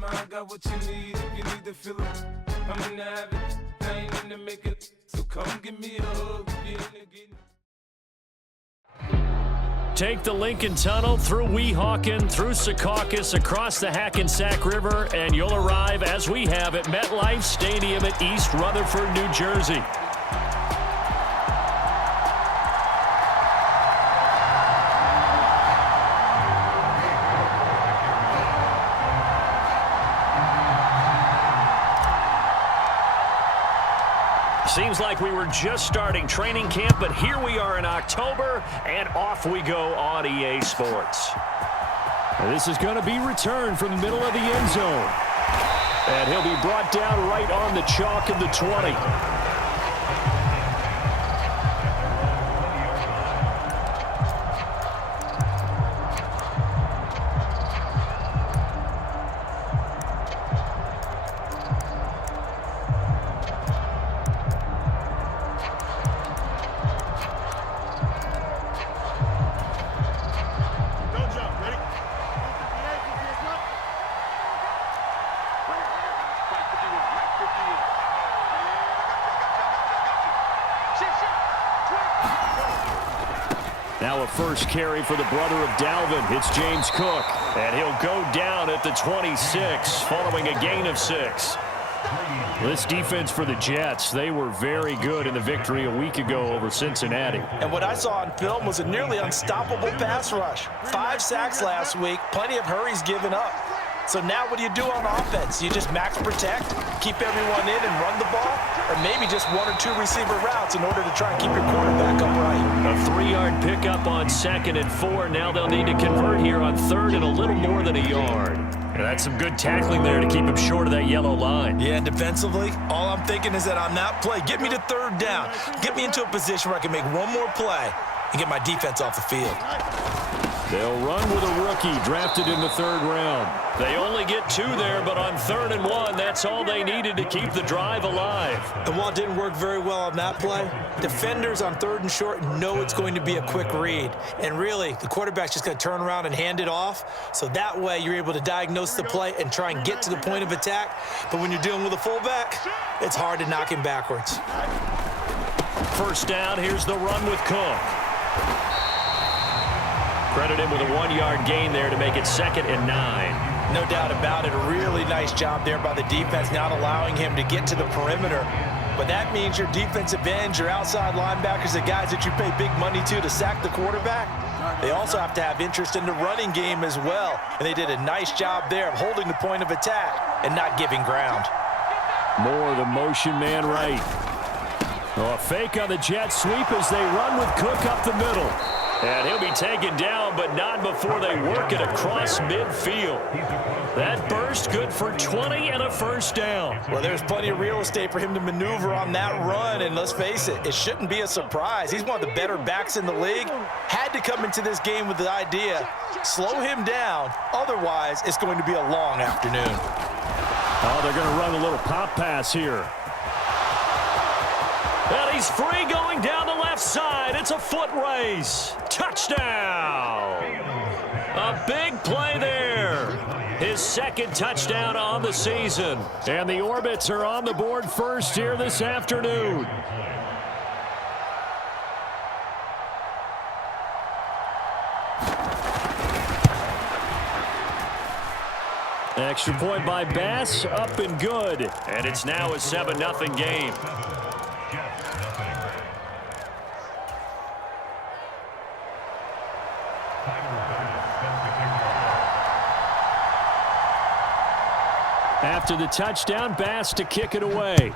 mama, I got what you need if you need to feel it. I'm in the habit, I ain't in the make it. So come give me a hug if you're in the getting. Take the Lincoln Tunnel through Weehawken, through Secaucus, across the Hackensack River, and you'll arrive, as we have, at MetLife Stadium at East Rutherford, New Jersey. Seems like we were just starting training camp, but here we are in October, and off we go on EA Sports. This is going to be returned from the middle of the end zone. And he'll be brought down right on the chalk of the 20. Now a first carry for the brother of Dalvin. It's James Cook. And he'll go down at the 26 following a gain of 6. This defense for the Jets, they were very good in the victory a week ago over Cincinnati. And what I saw on film was a nearly unstoppable pass rush. 5 sacks last week, plenty of hurries given up. So now what do you do on offense? You just max protect, keep everyone in and run the ball, or maybe just 1 or 2 receiver routes in order to try and keep your quarterback upright. A 3-yard pickup on 2nd and 4. Now they'll need to convert here on 3rd and a little more than a yard. And that's some good tackling there to keep him short of that yellow line. Yeah, and defensively, all I'm thinking is that on that play, get me to 3rd down. Get me into a position where I can make one more play and get my defense off the field. They'll run with a rookie drafted in the 3rd round. They only get 2 there, but on 3rd and 1, that's all they needed to keep the drive alive. And while it didn't work very well on that play, defenders on 3rd and short know it's going to be a quick read. And really, the quarterback's just going to turn around and hand it off. So that way, you're able to diagnose the play and try and get to the point of attack. But when you're dealing with a fullback, it's hard to knock him backwards. First down, here's the run with Cook. Credit him with a 1-yard gain there to make it 2nd and 9. No doubt about it. A really nice job there by the defense, not allowing him to get to the perimeter. But that means your defensive ends, your outside linebackers, the guys that you pay big money to sack the quarterback, they also have to have interest in the running game as well. And they did a nice job there of holding the point of attack and not giving ground. More of the motion man right. Oh, a fake on the jet sweep as they run with Cook up the middle. And he'll be taken down, but not before they work it across midfield. That burst good for 20 and a first down. Well, there's plenty of real estate for him to maneuver on that run, and let's face it, it shouldn't be a surprise. He's one of the better backs in the league. Had to come into this game with the idea, slow him down, otherwise it's going to be a long afternoon. Oh, they're going to run a little pop pass here. And he's free going down the left side. It's a foot race. Touchdown. A big play there. His 2nd touchdown on the season. And the Orbits are on the board first here this afternoon. Extra point by Bass, up and good. And it's now a 7-0 game. After the touchdown, Bass to kick it away.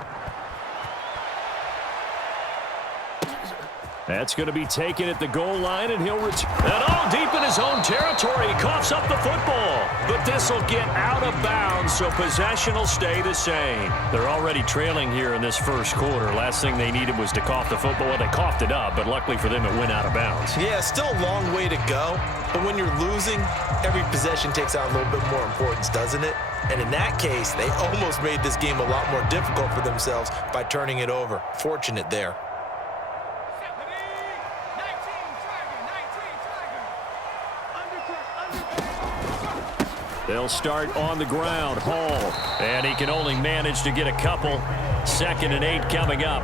That's going to be taken at the goal line, and he'll return. And all deep in his own territory, he coughs up the football. But this will get out of bounds, so possession will stay the same. They're already trailing here in this first quarter. Last thing they needed was to cough the football. Well, they coughed it up, but luckily for them, it went out of bounds. Yeah, still a long way to go. But when you're losing, every possession takes on a little bit more importance, doesn't it? And in that case, they almost made this game a lot more difficult for themselves by turning it over. Fortunate there. They'll start on the ground. Hall. And he can only manage to get a couple. 2nd and 8 coming up.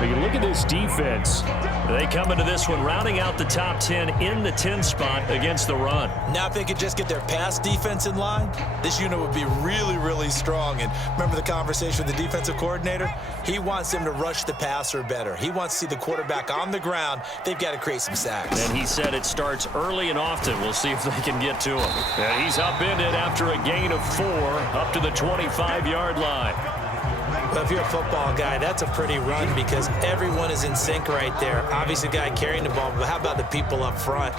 But you look at this defense. They come into this one rounding out the top 10 in the 10 spot against the run. Now if they could just get their pass defense in line, this unit would be really, really strong. And remember the conversation with the defensive coordinator? He wants them to rush the passer better. He wants to see the quarterback on the ground. They've got to create some sacks. And he said it starts early and often. We'll see if they can get to him. And he's upended after a gain of 4 up to the 25-yard line. Well, if you're a football guy, that's a pretty run because everyone is in sync right there. Obviously, the guy carrying the ball, but how about the people up front?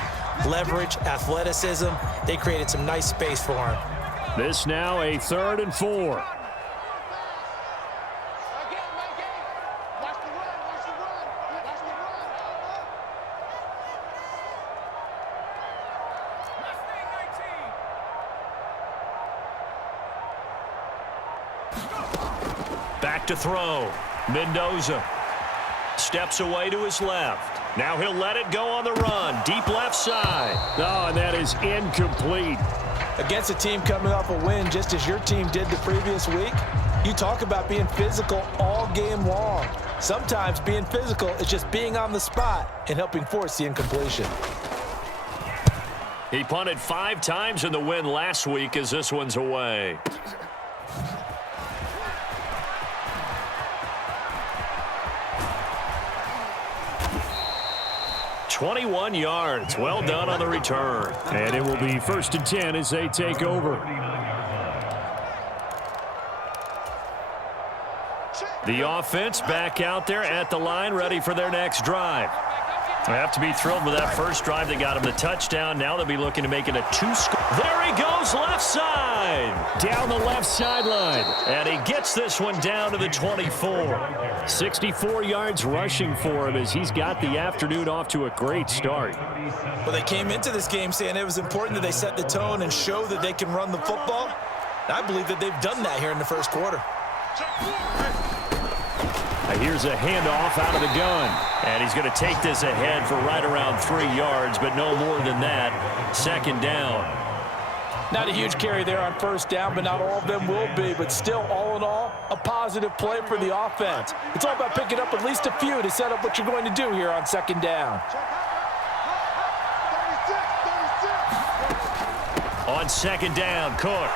Leverage, athleticism, they created some nice space for him. This now a 3rd and 4. Back to throw. Mendoza steps away to his left. Now he'll let it go on the run. Deep left side. Oh, and that is incomplete. Against a team coming off a win just as your team did the previous week, you talk about being physical all game long. Sometimes being physical is just being on the spot and helping force the incompletion. He punted 5 times in the win last week as this one's away. 21 yards. Well done on the return. And it will be 1st and 10 as they take over. The offense back out there at the line, ready for their next drive. They have to be thrilled with that first drive. They got him the touchdown. Now they'll be looking to make it a 2-score. There he goes, left side. Down the left sideline. And he gets this one down to the 24. 64 yards rushing for him as he's got the afternoon off to a great start. Well, they came into this game saying it was important that they set the tone and show that they can run the football. I believe that they've done that here in the first quarter. Here's a handoff out of the gun. And he's going to take this ahead for right around 3 yards, but no more than that. 2nd down. Not a huge carry there on 1st down, but not all of them will be. But still, all in all, a positive play for the offense. It's all about picking up at least a few to set up what you're going to do here on 2nd down. On 2nd down, Cook.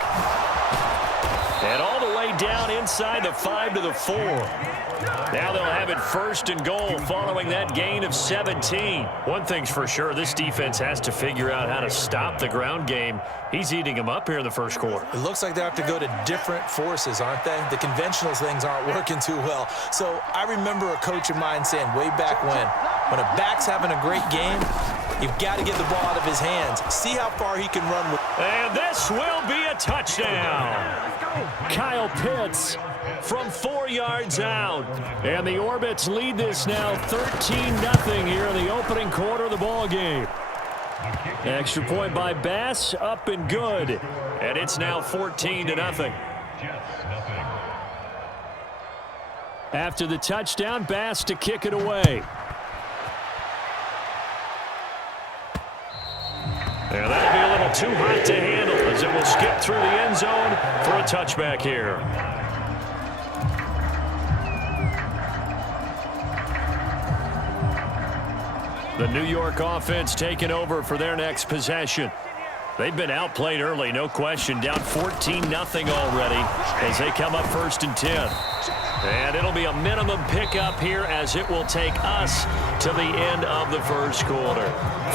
And all the way down inside the 5 to the 4. Now they'll have it 1st and goal following that gain of 17. One thing's for sure, this defense has to figure out how to stop the ground game. He's eating them up here in the first quarter. It looks like they have to go to different forces, aren't they? The conventional things aren't working too well. So I remember a coach of mine saying way back when a back's having a great game, you've got to get the ball out of his hands. See how far he can run with. And this will be a touchdown. Kyle Pitts from 4 yards out. And the Orbits lead this now 13-0 here in the opening quarter of the ball game. Extra point by Bass, up and good. And it's now 14-0. After the touchdown, Bass to kick it away. And that'll be a little too hot to handle as it will skip through the end zone for a touchback here. The New York offense taking over for their next possession. They've been outplayed early, no question. Down 14-0 already as they come up 1st and 10. And it'll be a minimum pickup here as it will take us to the end of the first quarter.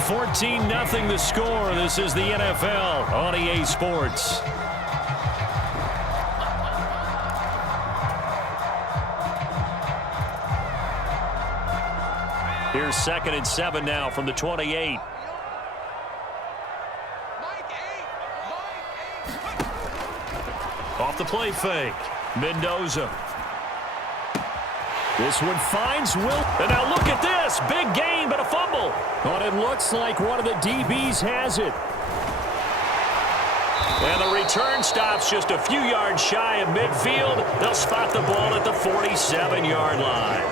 14-0 the score. This is the NFL on EA Sports. Here's 2nd and 7 now from the 28. Off the play fake. Mendoza. This one finds Will. And now look at this. Big gain, but a fumble. But it looks like one of the DBs has it. And the return stops just a few yards shy of midfield. They'll spot the ball at the 47-yard line.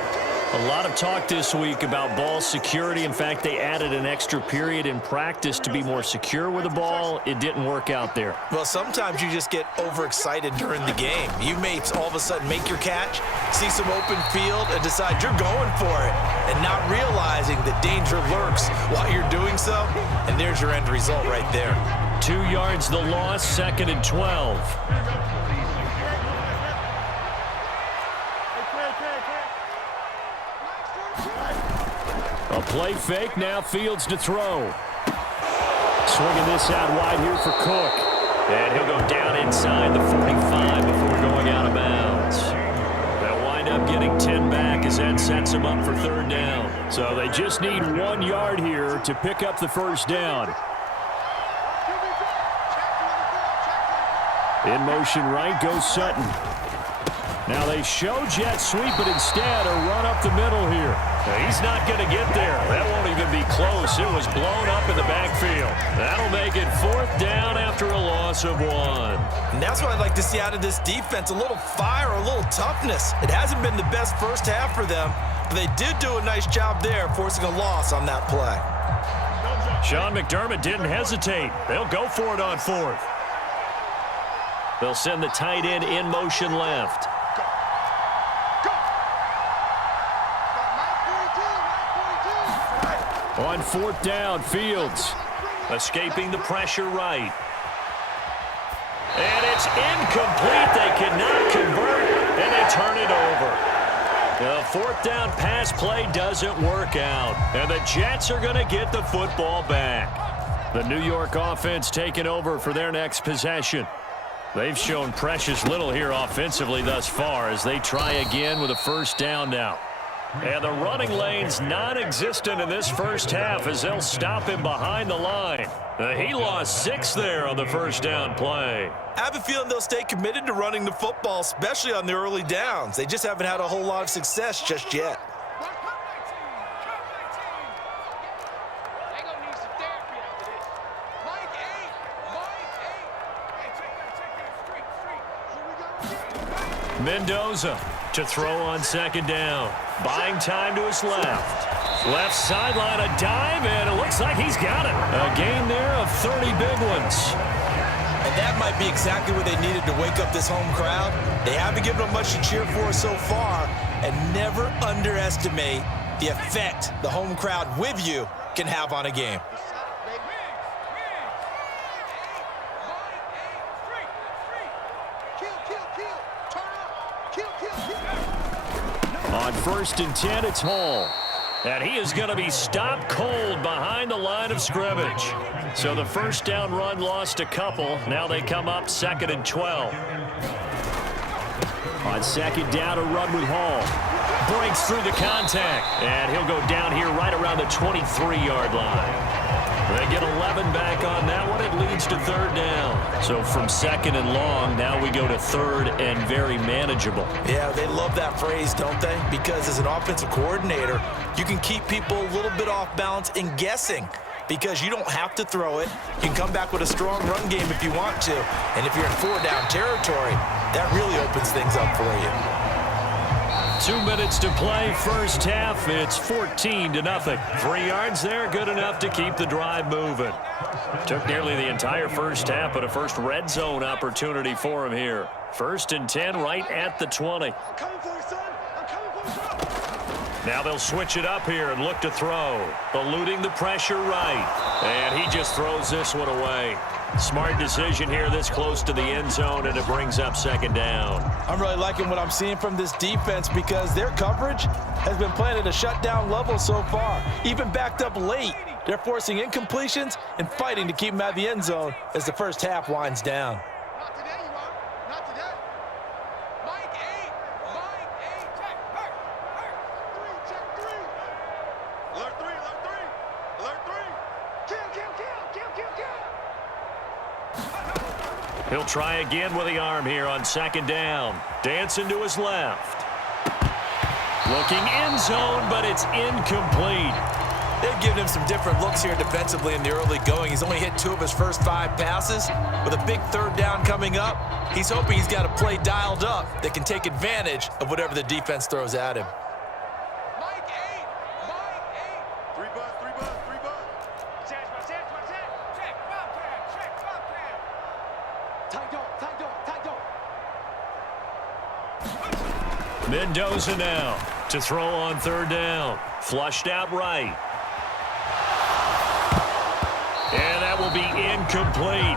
A lot of talk this week about ball security. In fact, they added an extra period in practice to be more secure with the ball. It didn't work out there. Well, sometimes you just get overexcited during the game. You may all of a sudden make your catch, see some open field, and decide you're going for it, and not realizing the danger lurks while you're doing so, and there's your end result right there. 2 yards the loss, 2nd and 12. A play fake, now Fields to throw. Swinging this out wide here for Cook. And he'll go down inside the 45 before going out of bounds. They'll wind up getting 10 back as that sets him up for 3rd down. So they just need 1 yard here to pick up the first down. In motion right goes Sutton. Now they show jet sweep, but instead a run up the middle here. Now he's not going to get there. That won't even be close. It was blown up in the backfield. That'll make it 4th down after a loss of 1. And that's what I'd like to see out of this defense, a little fire, a little toughness. It hasn't been the best first half for them, but they did do a nice job there forcing a loss on that play. Sean McDermott didn't hesitate. They'll go for it on 4th. They'll send the tight end in motion left. On 4th down, Fields. Escaping the pressure right. And it's incomplete. They cannot convert, and they turn it over. The 4th down pass play doesn't work out, and the Jets are going to get the football back. The New York offense taking over for their next possession. They've shown precious little here offensively thus far as they try again with a 1st down now. And the running lane's non-existent in this first half as they'll stop him behind the line. He lost 6 there on the 1st down play. I have a feeling they'll stay committed to running the football, especially on the early downs. They just haven't had a whole lot of success just yet. Mendoza to throw on 2nd down. Buying time to his left. Left sideline, a dive, and it looks like he's got it. A gain there of 30 big ones. And that might be exactly what they needed to wake up this home crowd. They haven't given them much to cheer for so far, and never underestimate the effect the home crowd with you can have on a game. On 1st and 10, it's Hall. And he is going to be stopped cold behind the line of scrimmage. So the 1st down run lost a couple. Now they come up 2nd and 12. On 2nd down, a run with Hall. Breaks through the contact. And he'll go down here right around the 23-yard line. They get 11 back on that one. It leads to 3rd down. So from 2nd and long, now we go to 3rd and very manageable. Yeah, they love that phrase, don't they? Because as an offensive coordinator, you can keep people a little bit off balance and guessing because you don't have to throw it. You can come back with a strong run game if you want to. And if you're in 4-down territory, that really opens things up for you. 2 minutes to play, first half. It's 14-0. 3 yards there, good enough to keep the drive moving. Took nearly the entire first half, but a first red zone opportunity for him here. 1st and 10 right at the 20. Now they'll switch it up here and look to throw. Eluding the pressure right. And he just throws this one away. Smart decision here this close to the end zone, and it brings up 2nd down. I'm really liking what I'm seeing from this defense because their coverage has been playing at a shutdown level so far. Even backed up late, they're forcing incompletions and fighting to keep them out of the end zone as the first half winds down. Not today, you are. Not today. Mike 8. Mike 8. Check. Hurt. Hurt. 3. Check 3. Alert 3. Alert 3. Alert 3. Kill, kill, kill. Kill, kill, kill. He'll try again with the arm here on 2nd down. Dancing to his left. Looking end zone, but it's incomplete. They've given him some different looks here defensively in the early going. He's only hit 2 of his first 5 passes. With a big 3rd down coming up, he's hoping he's got a play dialed up that can take advantage of whatever the defense throws at him. Mike Mendoza now to throw on third down. Flushed out right. And that will be incomplete.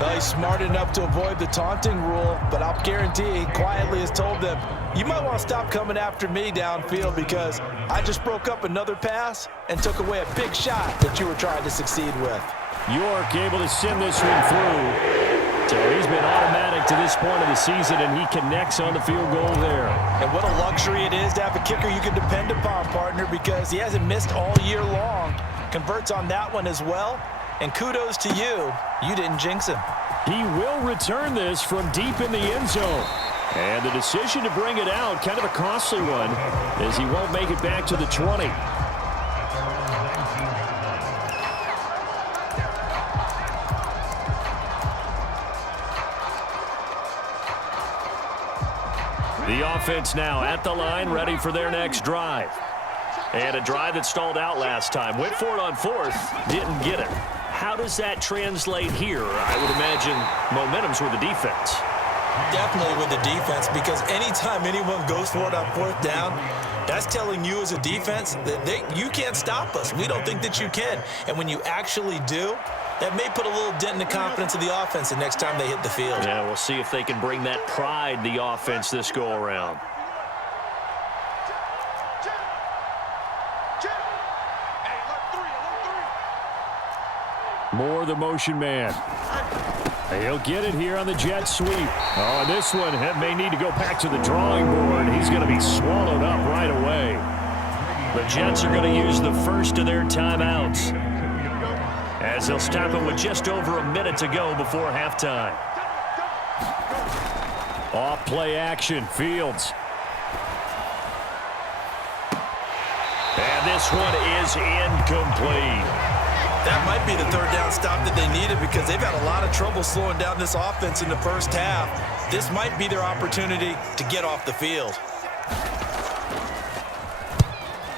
Well, he's smart enough to avoid the taunting rule, but I'll guarantee he quietly has told them, you might want to stop coming after me downfield because I just broke up another pass and took away a big shot that you were trying to succeed with. York able to send this one through. So he's been automatic to this point of the season, and he connects on the field goal there. And what a luxury it is to have a kicker you can depend upon, partner, because he hasn't missed all year long. Converts on that one as well. And kudos to you. You didn't jinx him. He will return this from deep in the end zone. And the decision to bring it out, kind of a costly one, as he won't make it back to the 20. The offense now at the line, ready for their next drive. And a drive that stalled out last time. Went for it on fourth, didn't get it. How does that translate here? I would imagine momentum's with the defense. Definitely with the defense, because anytime anyone goes for it on fourth down, that's telling you as a defense that you can't stop us. We don't think that you can. And when you actually do, that may put a little dent in the confidence of the offense the next time they hit the field. Yeah, we'll see if they can bring that pride, the offense, this go-around. Moore, the motion man. He'll get it here on the jet sweep. Oh, and this one may need to go back to the drawing board. He's going to be swallowed up right away. The Jets are going to use the first of their timeouts, as they'll stop it with just over a minute to go before halftime. Off play action, Fields. And this one is incomplete. That might be the third down stop that they needed because they've had a lot of trouble slowing down this offense in the first half. This might be their opportunity to get off the field.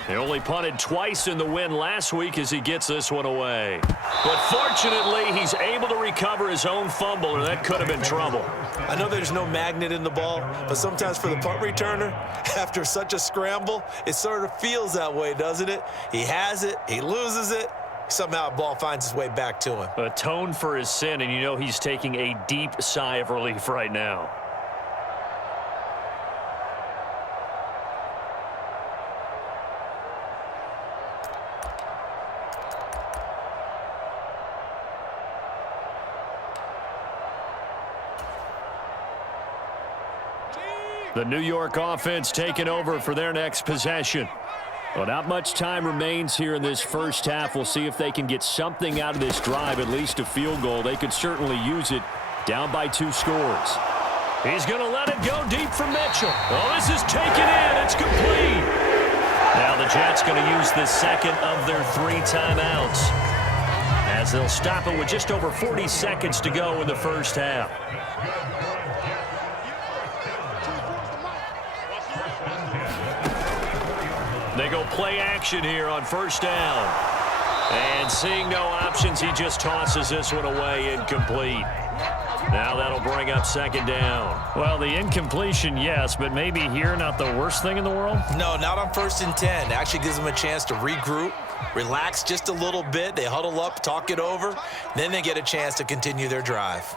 They only punted twice in the win last week as he gets this one away. But fortunately, he's able to recover his own fumble, or that could have been trouble. I know there's no magnet in the ball, but sometimes for the punt returner, after such a scramble, it sort of feels that way, doesn't it? He has it, he loses it, somehow the ball finds its way back to him. Atone for his sin, and you know he's taking a deep sigh of relief right now. The New York offense taking over for their next possession. Well, not much time remains here in this first half. We'll see if they can get something out of this drive, at least a field goal. They could certainly use it, down by 2 scores. He's going to let it go deep for Mitchell. Oh, this is taken in. It's complete. Now the Jets going to use the second of their 3 timeouts, as they'll stop it with just over 40 seconds to go in the first half. They go play action here on first down. And seeing no options, he just tosses this one away, incomplete. Now that'll bring up second down. Well, the incompletion, yes, but maybe here not the worst thing in the world? No, not on 1st and 10. It actually gives them a chance to regroup, relax just a little bit. They huddle up, talk it over. Then they get a chance to continue their drive.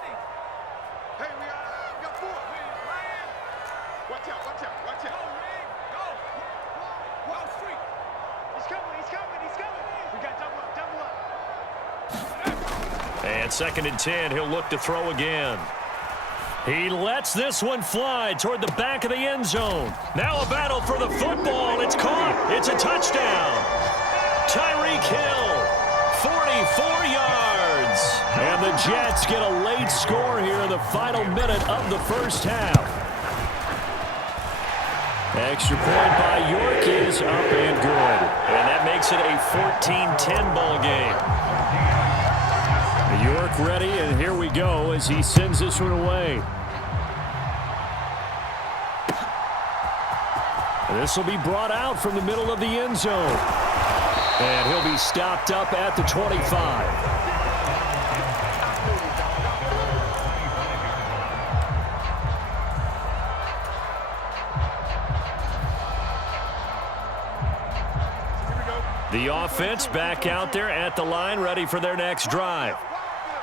And 2nd and 10, he'll look to throw again. He lets this one fly toward the back of the end zone. Now a battle for the football. It's caught. It's a touchdown. Tyreek Hill, 44 yards. And the Jets get a late score here in the final minute of the first half. Extra point by York is up and good. And that makes it a 14-10 ball game. York ready, and here we go as he sends this one away. This will be brought out from the middle of the end zone. And he'll be stopped up at the 25. The offense back out there at the line, ready for their next drive.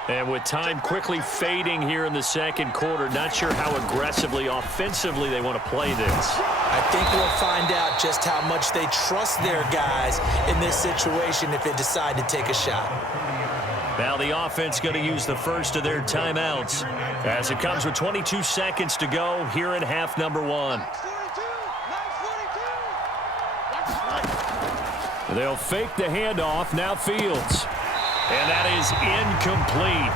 And with time quickly fading here in the second quarter, not sure how aggressively, offensively they want to play this. I think we'll find out just how much they trust their guys in this situation if they decide to take a shot. Now the offense going to use the first of their timeouts as it comes with 22 seconds to go here in half number one. They'll fake the handoff. Now Fields. And that is incomplete.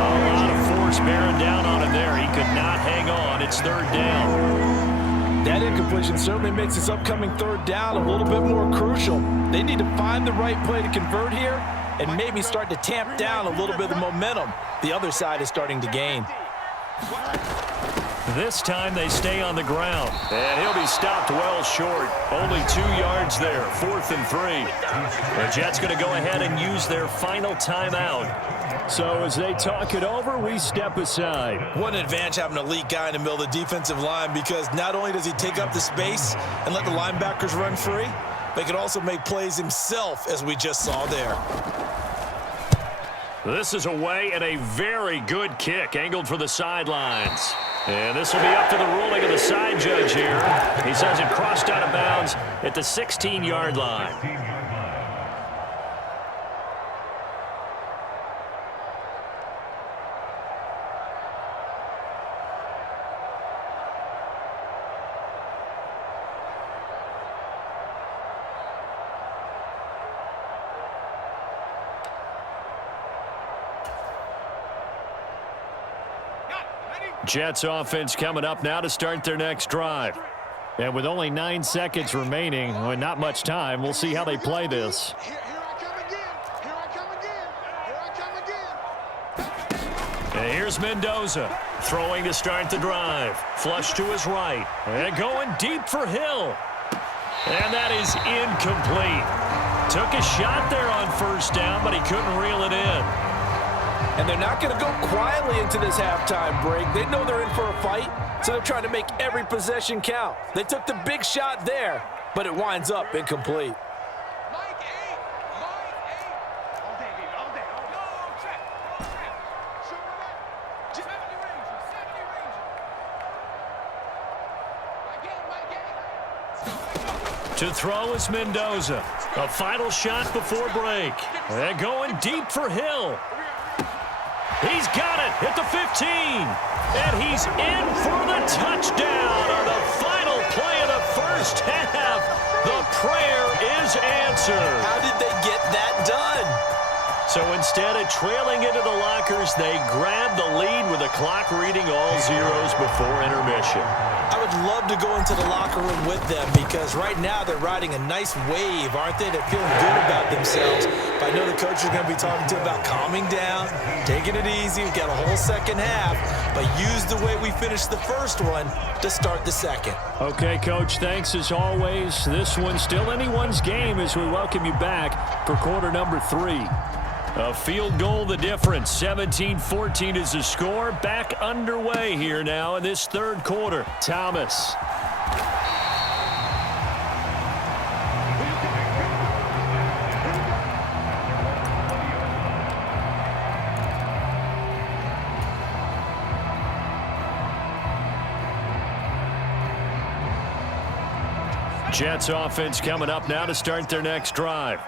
A lot of force bearing down on him there. He could not hang on. It's third down. That incompletion certainly makes this upcoming third down a little bit more crucial. They need to find the right play to convert here and maybe start to tamp down a little bit of the momentum the other side is starting to gain. This time they stay on the ground. And he'll be stopped well short. Only 2 yards there. 4th and 3. The Jets going to go ahead and use their final timeout. So as they talk it over, we step aside. What an advantage having an elite guy in the middle of the defensive line, because not only does he take up the space and let the linebackers run free, but he can also make plays himself, as we just saw there. This is away and a very good kick angled for the sidelines. And this will be up to the ruling of the side judge here. He says it crossed out of bounds at the 16-yard line. Jets offense coming up now to start their next drive. And with only 9 seconds remaining, well, not much time, we'll see how they play this. Here I come again. Here I come again. Here I come again. And here's Mendoza throwing to start the drive. Flush to his right. And going deep for Hill. And that is incomplete. Took a shot there on first down, but he couldn't reel it in. And they're not going to go quietly into this halftime break. They know they're in for a fight, so they're trying to make every possession count. They took the big shot there, but it winds up incomplete. Mike 8. All day, baby. All day. Go, check. Shoot it. 70 Ranger. 70 Ranger. Mike 8. To throw is Mendoza. A final shot before break. And going deep for Hill. He's got it at the 15. And he's in for the touchdown on the final play of the first half. The prayer is answered. How did they get that done? So instead of trailing into the lockers, they grabbed the lead with the clock reading all zeros before intermission. I would love to go into the locker room with them, because right now they're riding a nice wave, aren't they? They're feeling good about themselves. But I know the coach is going to be talking to them about calming down, taking it easy. We've got a whole second half, but use the way we finished the first one to start the second. Okay, Coach, thanks as always. This one's still anyone's game as we welcome you back for quarter number 3. A field goal the difference. 17-14 is the score. Back underway here now in this third quarter. Thomas. Jets offense coming up now to start their next drive.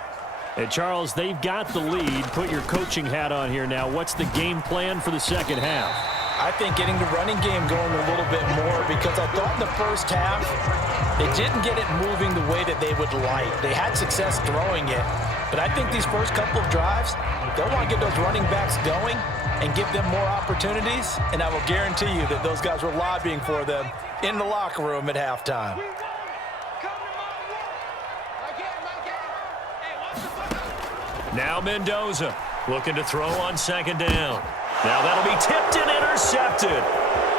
And Charles, they've got the lead. Put your coaching hat on here now. What's the game plan for the second half? I think getting the running game going a little bit more, because I thought in the first half they didn't get it moving the way that they would like. They had success throwing it, but I think these first couple of drives, they'll want to get those running backs going and give them more opportunities, and I will guarantee you that those guys were lobbying for them in the locker room at halftime. Now Mendoza looking to throw on second down. Now that'll be tipped and intercepted.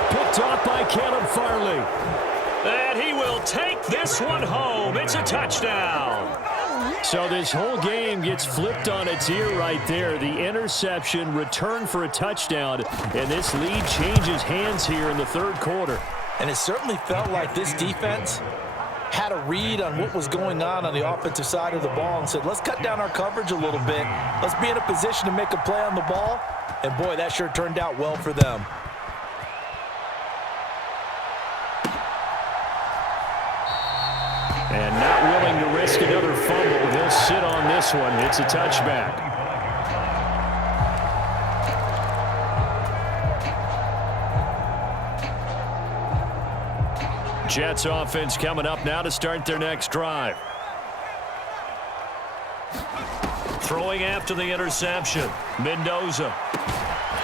Picked off by Caleb Farley. And he will take this one home. It's a touchdown. So this whole game gets flipped on its ear right there. The interception, return for a touchdown, and this lead changes hands here in the third quarter. And it certainly felt like this defense had a read on what was going on the offensive side of the ball and said, let's cut down our coverage a little bit. Let's be in a position to make a play on the ball. And, boy, that sure turned out well for them. And not willing to risk another fumble. He'll sit on this one. It's a touchback. Jets offense coming up now to start their next drive. Throwing after the interception. Mendoza.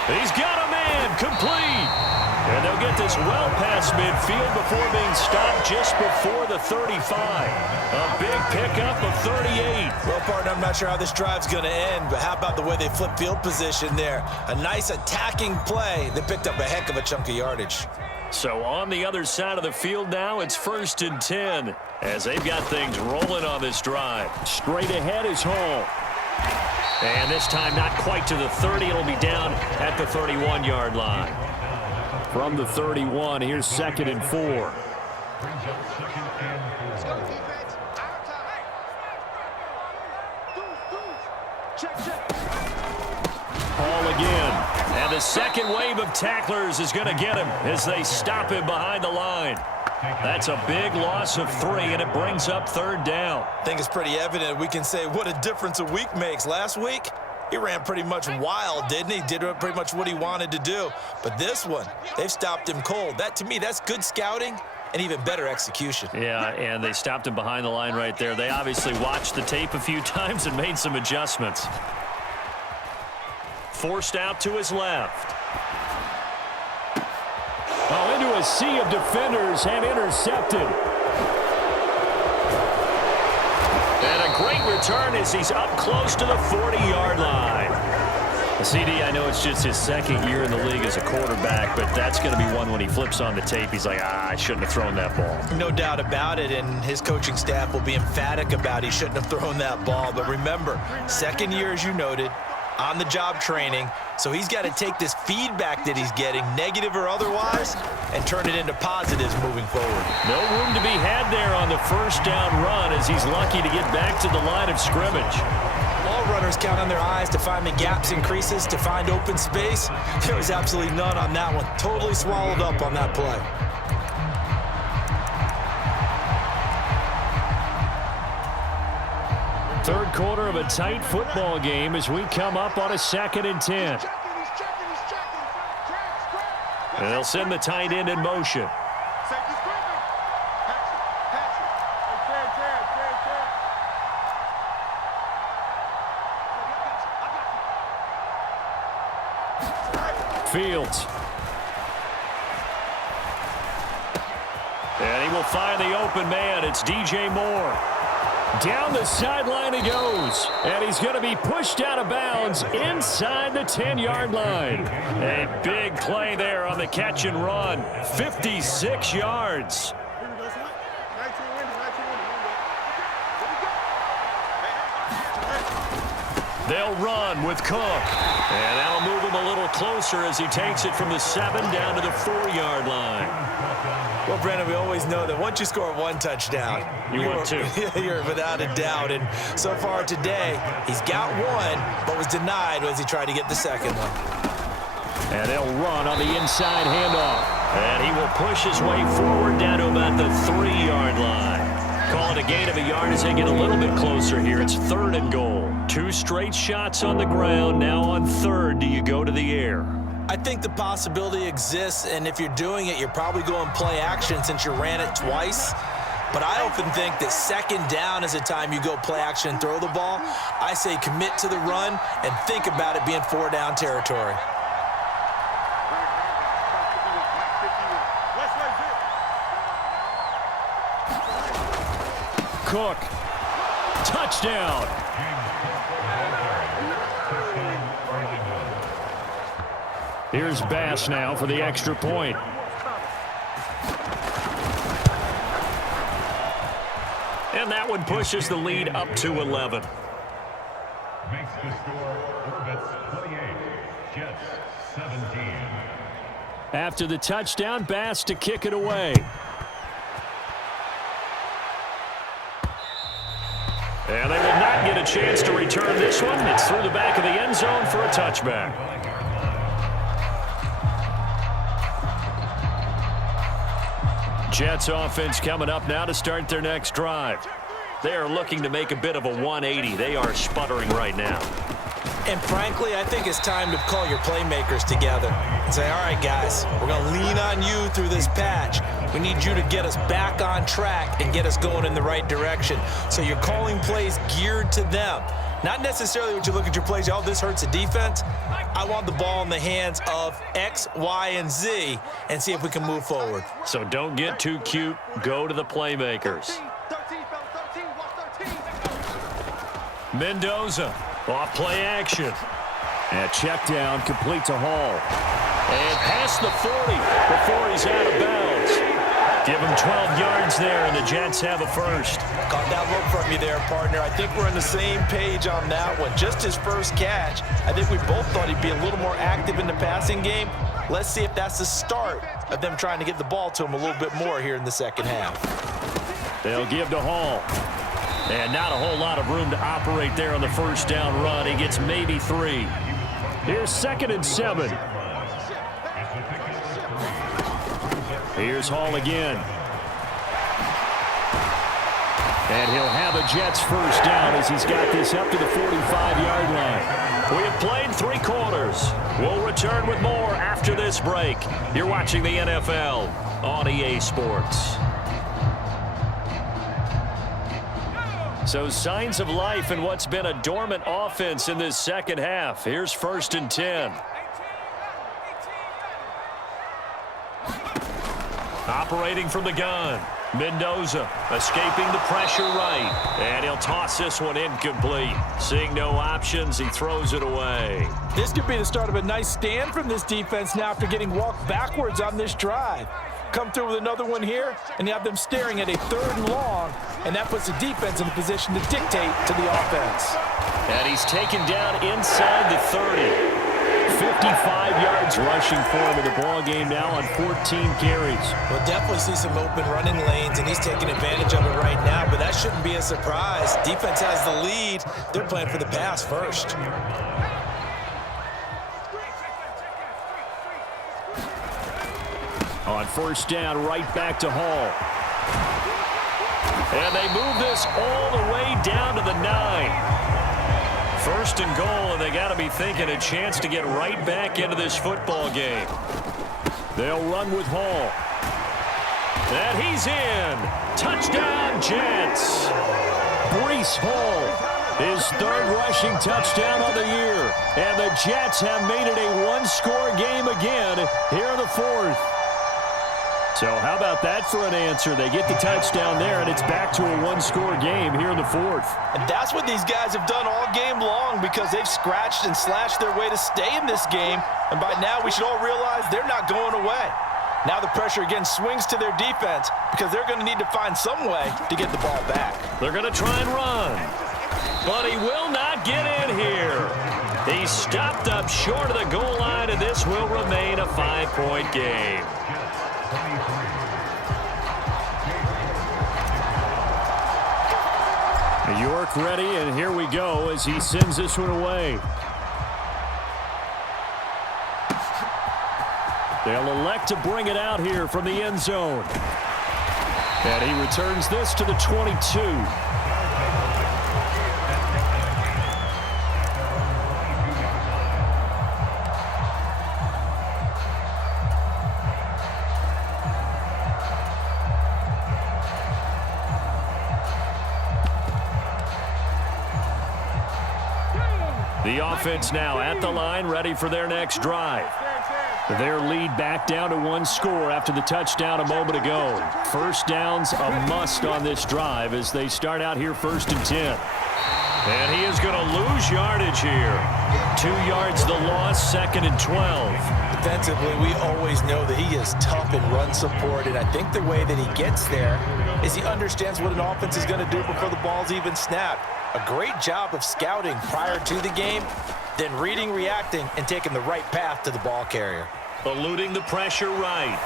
He's got a man. Complete. And they'll get this well past midfield before being stopped just before the 35. A big pickup of 38. Well, partner, I'm not sure how this drive's going to end, but how about the way they flip field position there? A nice attacking play that picked up a heck of a chunk of yardage. So on the other side of the field now, it's 1st and 10 as they've got things rolling on this drive. Straight ahead is Hall. And this time not quite to the 30. It'll be down at the 31-yard line. From the 31, here's 2nd and 4. Let's go, defense. Out of time. Check. Hall again. And the second wave of tacklers is going to get him as they stop him behind the line. That's a big loss of 3, and it brings up 3rd down. I think it's pretty evident we can say what a difference a week makes. Last week, he ran pretty much wild, didn't he? Did pretty much what he wanted to do. But this one, they've stopped him cold. That, to me, that's good scouting and even better execution. Yeah, and they stopped him behind the line right there. They obviously watched the tape a few times and made some adjustments. Forced out to his left. Oh, into a sea of defenders and intercepted. And a great return as he's up close to the 40-yard line. CD, I know it's just his 2nd year in the league as a quarterback, but that's going to be one when he flips on the tape. He's like, I shouldn't have thrown that ball. No doubt about it, and his coaching staff will be emphatic about he shouldn't have thrown that ball. But remember, 2nd year, as you noted, on-the-job training, so he's got to take this feedback that he's getting, negative or otherwise, and turn it into positives moving forward. No room to be had there on the 1st down run as he's lucky to get back to the line of scrimmage. All runners count on their eyes to find the gaps and creases, to find open space. There was absolutely none on that one. Totally swallowed up on that play. Third quarter of a tight football game as we come up on a 2nd and 10. He's checking. And they'll send the tight end in motion. Safety screen. Patch it. Fields. And he will find the open man. It's DJ Moore. Down the sideline he goes, and he's going to be pushed out of bounds inside the 10-yard line. A big play there on the catch and run. 56 yards. They'll run with Cook. And that'll move him a little closer as he takes it from the 7 down to the 4-yard line. Well, Brandon, we always know that once you score 1 touchdown, want 2. You're without a doubt. And so far today, he's got 1, but was denied as he tried to get the 2nd one. And they'll run on the inside handoff. And he will push his way forward down to about the 3-yard line. Call it a gain of a yard as they get a little bit closer here. It's 3rd and goal. 2 straight shots on the ground. Now on 3rd, do you go to the air? I think the possibility exists, and if you're doing it, you're probably going play action since you ran it twice. But I often think that 2nd down is the time you go play action and throw the ball. I say commit to the run and think about it being 4-down territory. Cook. Touchdown. Here's Bass now for the extra point. And that one pushes the lead up to 11. Makes the score Orbits 28, Jets 17. After the touchdown, Bass to kick it away. And they will not get a chance to return this one. It's through the back of the end zone for a touchback. Jets offense coming up now to start their next drive. They are looking to make a bit of a 180. They are sputtering right now. And frankly, I think it's time to call your playmakers together and say, all right, guys, we're going to lean on you through this patch. We need you to get us back on track and get us going in the right direction. So you're calling plays geared to them. Not necessarily when you look at your plays, oh, this hurts the defense. I want the ball in the hands of X, Y, and Z and see if we can move forward. So don't get too cute. Go to the playmakers. Mendoza. Off play action. And check down, complete to Hall. And past the 40 before he's out of bounds. Give him 12 yards there, and the Jets have a first. Got that look from you there, partner. I think we're on the same page on that one. Just his first catch. I think we both thought he'd be a little more active in the passing game. Let's see if that's the start of them trying to get the ball to him a little bit more here in the second half. They'll give to Hall. And not a whole lot of room to operate there on the first down run. He gets maybe 3. Here's 2nd and 7. Here's Hall again. And he'll have a Jets first down as he's got this up to the 45-yard line. We have played 3 quarters. We'll return with more after this break. You're watching the NFL on EA Sports. So signs of life in what's been a dormant offense in this second half. Here's 1st and 10. Operating from the gun. Mendoza escaping the pressure right. And he'll toss this one incomplete. Seeing no options, he throws it away. This could be the start of a nice stand from this defense now after getting walked backwards on this drive. Come through with another one here, and you have them staring at a 3rd and long, and that puts the defense in a position to dictate to the offense. And he's taken down inside the 30. 55 yards rushing for him in the ball game now on 14 carries. We'll definitely see some open running lanes, and he's taking advantage of it right now, but that shouldn't be a surprise. Defense has the lead. They're playing for the pass first. On first down, right back to Hall. And they move this all the way down to the 9. 1st and goal, and they got to be thinking a chance to get right back into this football game. They'll run with Hall. And he's in. Touchdown, Jets. Breece Hall, his 3rd rushing touchdown on the year. And the Jets have made it a 1-score game again here in the 4th. So how about that for an answer? They get the touchdown there, and it's back to a 1-score game here in the 4th. And that's what these guys have done all game long because they've scratched and slashed their way to stay in this game. And by now, we should all realize they're not going away. Now the pressure again swings to their defense because they're going to need to find some way to get the ball back. They're going to try and run. But he will not get in here. He's stopped up short of the goal line, and this will remain a 5-point game. York ready, and here we go as he sends this one away. They'll elect to bring it out here from the end zone. And he returns this to the 22. The offense now at the line, ready for their next drive. Their lead back down to 1 score after the touchdown a moment ago. First down's a must on this drive as they start out here 1st and 10. And he is going to lose yardage here. 2 yards the loss, 2nd and 12. Defensively, we always know that he is tough in run support, and I think the way that he gets there is he understands what an offense is going to do before the ball's even snapped. A great job of scouting prior to the game, then reading, reacting, and taking the right path to the ball carrier. Eluding the pressure right.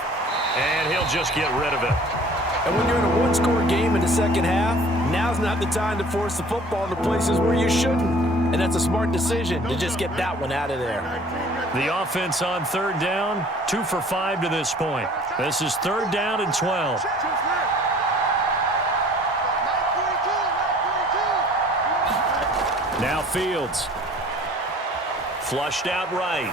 And he'll just get rid of it. And when you're in a 1-score game in the second half, Now's not the time to force the football into places where you shouldn't. And that's a smart decision to just get that one out of there. The offense on third down, 2 for 5 to this point. This is third down and 12. Now Fields. Flushed out right.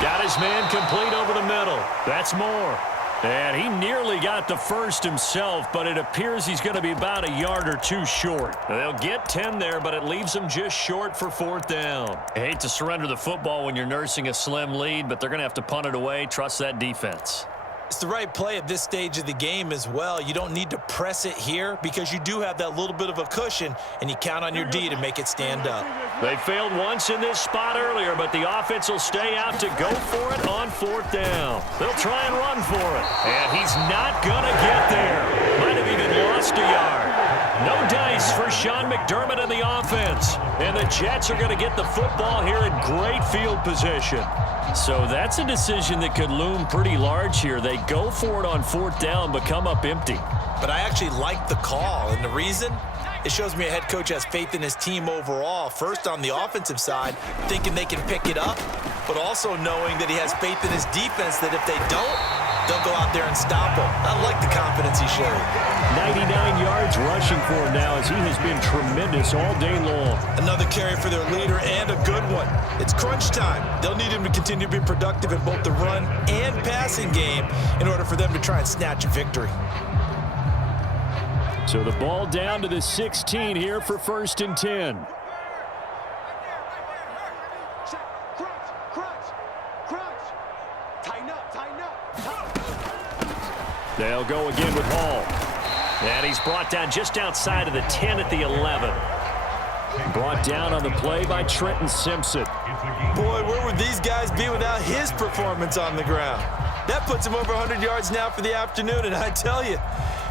Got his man complete over the middle. That's Moore. And he nearly got the first himself, but it appears he's going to be about a yard or two short. They'll get 10 there, but it leaves them just short for fourth down. I hate to surrender the football when you're nursing a slim lead, but they're going to have to punt it away. Trust that defense. It's the right play at this stage of the game as well. You don't need to press it here because you do have that little bit of a cushion, and you count on your D to make it stand up. They failed once in this spot earlier, but the offense will stay out to go for it on fourth down. They'll try and run for it, and he's not going to get there. Might have even lost a yard. No dice for Sean McDermott and the offense, and the Jets are going to get the football here in great field position. So that's a decision that could loom pretty large here. They go for it on fourth down, but come up empty. But I actually like the call, and the reason? It shows me a head coach has faith in his team overall. First on the offensive side, thinking they can pick it up, but also knowing that he has faith in his defense that if they don't, they'll go out there and stop him. I like the confidence he showed. 99 yards rushing for him now as he has been tremendous all day long. Another carry for their leader and a good one. It's crunch time. They'll need him to continue to be productive in both the run and passing game in order for them to try and snatch a victory. So the ball down to the 16 here for first and 10. They'll go again with Hall. And he's brought down just outside of the 10 at the 11. Brought down on the play by Trenton Simpson. Boy, where would these guys be without his performance on the ground? That puts him over 100 yards now for the afternoon, and I tell you,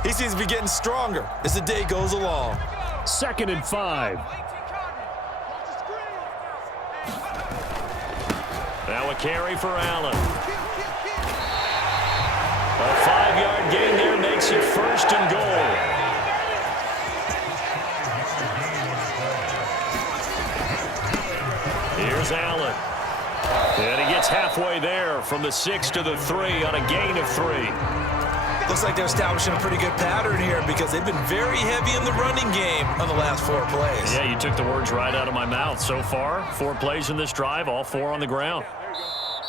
he seems to be getting stronger as the day goes along. 2nd and 5. Now a carry for Allen. A 5-yard gain there makes it first and goal. Here's Allen. And he gets halfway there from the 6 to the 3 on a gain of 3. Looks like they're establishing a pretty good pattern here because they've been very heavy in the running game on the last 4 plays. Yeah, you took the words right out of my mouth. So far, 4 plays in this drive, all 4 on the ground.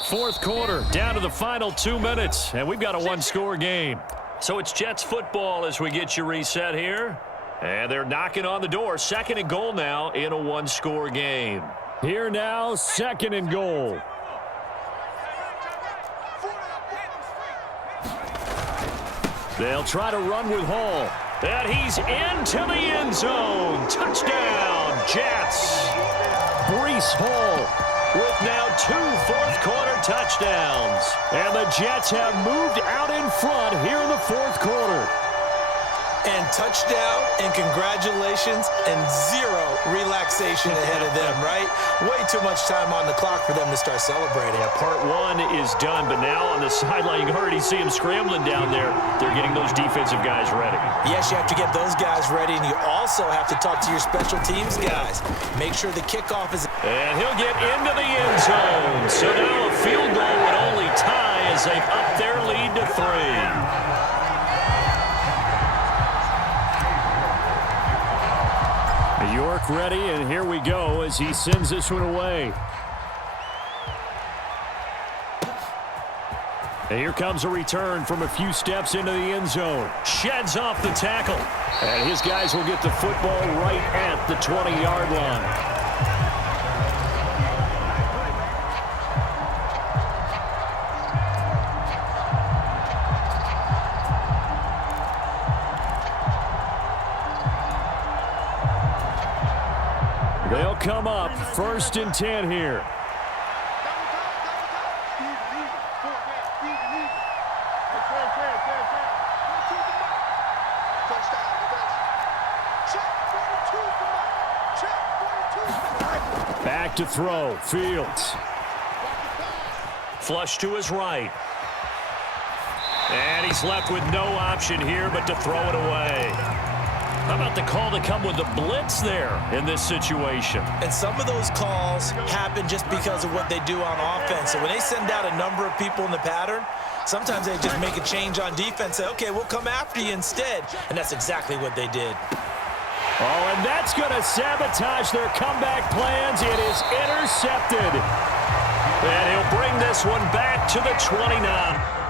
Fourth quarter, down to the final 2 minutes, and we've got a 1-score game. So it's Jets football as we get you reset here. And they're knocking on the door. 2nd and goal now in a 1-score game. Here now, 2nd and goal. They'll try to run with Hall. And he's into the end zone. Touchdown, Jets. Breece Hall with now 2 fourth-quarter touchdowns. And the Jets have moved out in front here in the fourth quarter. And touchdown and congratulations and 0 relaxation ahead of them, right? Way too much time on the clock for them to start celebrating. Yeah, part 1 is done, but now on the sideline, you can already see them scrambling down there. They're getting those defensive guys ready. Yes, you have to get those guys ready, and you also have to talk to your special teams guys. Make sure the kickoff is... And he'll get into the end zone. So now a field goal would only tie as they've upped their lead to 3. York ready, and here we go as he sends this one away. And here comes a return from a few steps into the end zone. Sheds off the tackle. And his guys will get the football right at the 20-yard line. They'll come up 1st and 10 here. Back to throw. Fields. Flush to his right. And he's left with no option here but to throw it away. How about the call to come with the blitz there in this situation? And some of those calls happen just because of what they do on offense. So when they send out a number of people in the pattern, sometimes they just make a change on defense, say, okay, we'll come after you instead. And that's exactly what they did. Oh, and that's going to sabotage their comeback plans. It is intercepted. And he'll bring this one back to the 29.